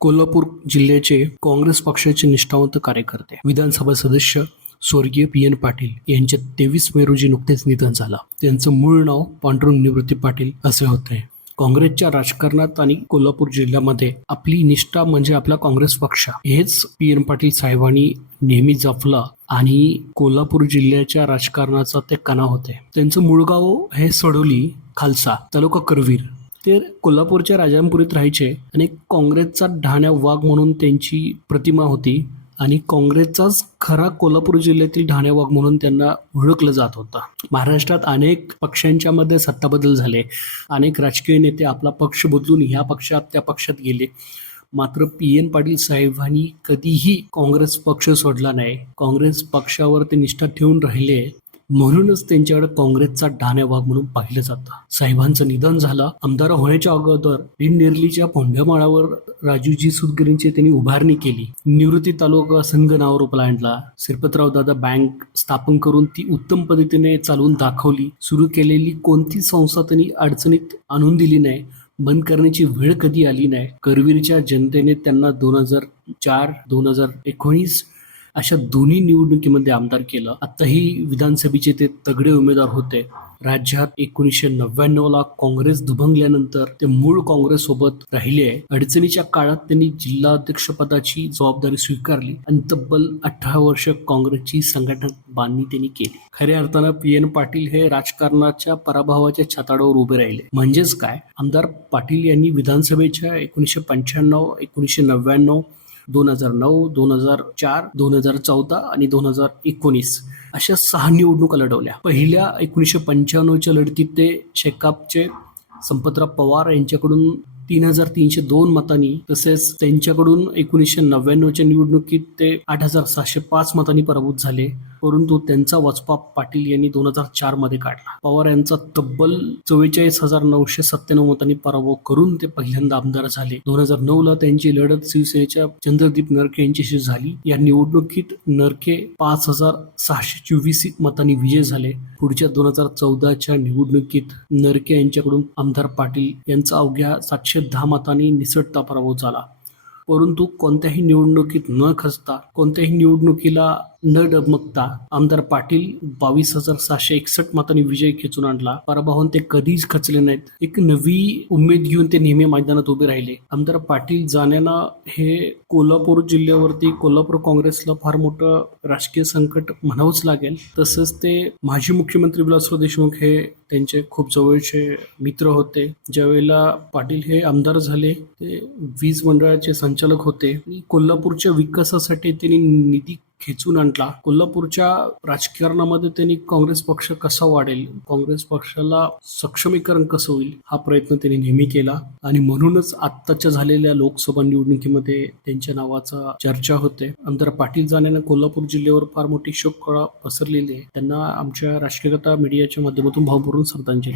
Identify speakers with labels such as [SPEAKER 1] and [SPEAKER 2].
[SPEAKER 1] कोल्हापूर जिल्ह्याचे काँग्रेस पक्षाचे निष्ठावंत कार्यकर्ते विधानसभा सदस्य स्वर्गीय पी एन पाटील यांचे तेवीस मे रोजी नुकतेच निधन झालं. त्यांचं मूळ नाव पांडुरंग निवृत्ती पाटील असे होते. काँग्रेसच्या राजकारणात आणि कोल्हापूर जिल्ह्यामध्ये आपली निष्ठा म्हणजे आपला काँग्रेस पक्ष. हेच पी एन पाटील साहेबांनी नेहमी जपलं आणि कोल्हापूर जिल्ह्याच्या राजकारणाचा ते कणा होते. त्यांचं मूळ गाव हे सडोली खालसा तालुका करवीर. ते कोल्हापूरच्या राजांपुरीत राहायचे आणि काँग्रेसचा ढाण्या वाघ म्हणून त्यांची प्रतिमा होती आणि काँग्रेसचाच खरा कोल्हापूर जिल्ह्यातील ढाण्या वाघ म्हणून त्यांना ओळखलं जात होतं. महाराष्ट्रात अनेक पक्षांच्या मध्ये सत्ता बदल झाले. अनेक राजकीय नेते आपला पक्ष बदलून ह्या पक्षात त्या पक्षात गेले. मात्र पी एन पाटील साहेबांनी कधीही काँग्रेस पक्ष सोडला नाही. काँग्रेस पक्षावर ते निष्ठा ठेवून राहिले म्हणूनच त्यांच्याकडे काँग्रेसचा डाण्या भाग म्हणून पाहिलं जातं. साहेबांचं निधन झालं. आमदार होण्याच्या अगोदर नेरलीच्या पोंढ्यामाळावर राजूजी सुतगिरींची त्यांनी उभारणी केली. निवृत्ती तालुका संघ नावावर आणला श्रीपतराव दादा बँक स्थापन करून ती उत्तम पद्धतीने चालवून दाखवली. सुरू केलेली कोणती संस्था त्यांनी अडचणीत आणून दिली नाही बंद करण्याची वेळ कधी आली नाही करवीरच्या जनतेने त्यांना दोन हजार चार दोन हजार एकोणीस अशा दोन्ही निवडणुकीमध्ये आमदार केलं. आताही विधानसभेचे ते तगडे उमेदवार होते. राज्यात एकोणीसशे नव्याण्णव ला काँग्रेस दुभंगल्यानंतर ते मूळ काँग्रेस सोबत राहिले. अडचणीच्या काळात त्यांनी जिल्हाध्यक्षपदाची जबाबदारी स्वीकारली आणि तब्बल अठरा वर्ष काँग्रेसची संघटना बांधणी त्यांनी केली. खऱ्या अर्थानं पी एन पाटील हे राजकारणाच्या पराभवाच्या छताडावर उभे राहिले. म्हणजेच काय? आमदार पाटील यांनी विधानसभेच्या एकोणीसशे पंच्याण्णव एकोणीसशे नव्याण्णव दोन हजार नऊ दोन हजार चार दोन हजार चौदा आणि दोन हजार एकोणीस अशा सहा निवडणुका लढवल्या. पहिल्या एकोणीसशे पंच्याण्णवच्या लढतीत ते शेकापचे संपतराव पवार यांच्याकडून तीन हजार तीनशे दोन मतांनी तसेच त्यांच्याकडून एकोणीसशे नव्याण्णवच्या निवडणुकीत ते आठ हजार सहाशे पाच मतांनी पराभूत झाले. परंतु त्यांचा वचपा पाटील यांनी दोन हजार चारमध्ये काढला. पवार यांचा तब्बल चव्वेचाळीस हजार नऊशे सत्त्याण्णव मतांनी पराभव करून ते पहिल्यांदा आमदार झाले. दोन हजार नऊ ला त्यांची लढत शिवसेनेच्या चंद्रदीप नरके यांच्याशी झाली. या निवडणुकीत नरके पाच हजार सहाशे चोवीस मतांनी विजय झाले. पुढच्या दोन हजार चौदाच्या निवडणुकीत नरके यांच्याकडून आमदार पाटील यांचा अवघ्या सातशे दहा मतांनी निसटता पराभव झाला. परंतु कोणत्याही निवडणुकीत न खचता कोणत्याही निवडणुकीला न डगमगता आमदार पाटील बावीस हजार सहाशे एकसष्ट मतांनी विजय खेचून आणला. पराभवान ते कधीच खचले नाहीत. एक नवी उमेद घेऊन ते नेहमी मैदानात उभे राहिले. आमदार पाटील जाण्यानं हे कोल्हापूर जिल्ह्यावरती कोल्हापूर काँग्रेसला फार मोठं राजकीय संकट म्हणावंच लागेल. तसंच ते माजी मुख्यमंत्री विलासराव देशमुख हे त्यांचे खूप जवळचे मित्र होते. ज्यावेळेला पाटील हे आमदार झाले ते वीज मंडळाचे संचालक होते. कोल्हापूरच्या विकासासाठी त्यांनी निधी खेचून आणला. कोल्हापूरच्या राजकारणामध्ये त्यांनी काँग्रेस पक्ष कसा वाढेल काँग्रेस पक्षाला सक्षमीकरण कसं होईल हा प्रयत्न त्यांनी नेहमी केला. आणि म्हणूनच आत्ताच्या झालेल्या लोकसभा निवडणुकीमध्ये त्यांच्या नावाचा चर्चा होते. नंतर पाटील जाण्यानं कोल्हापूर जिल्ह्यावर फार मोठी शोककळा पसरलेली आहे. त्यांना आमच्या राष्ट्रीयता मीडियाच्या माध्यमातून भावपूर्ण श्रद्धांजली.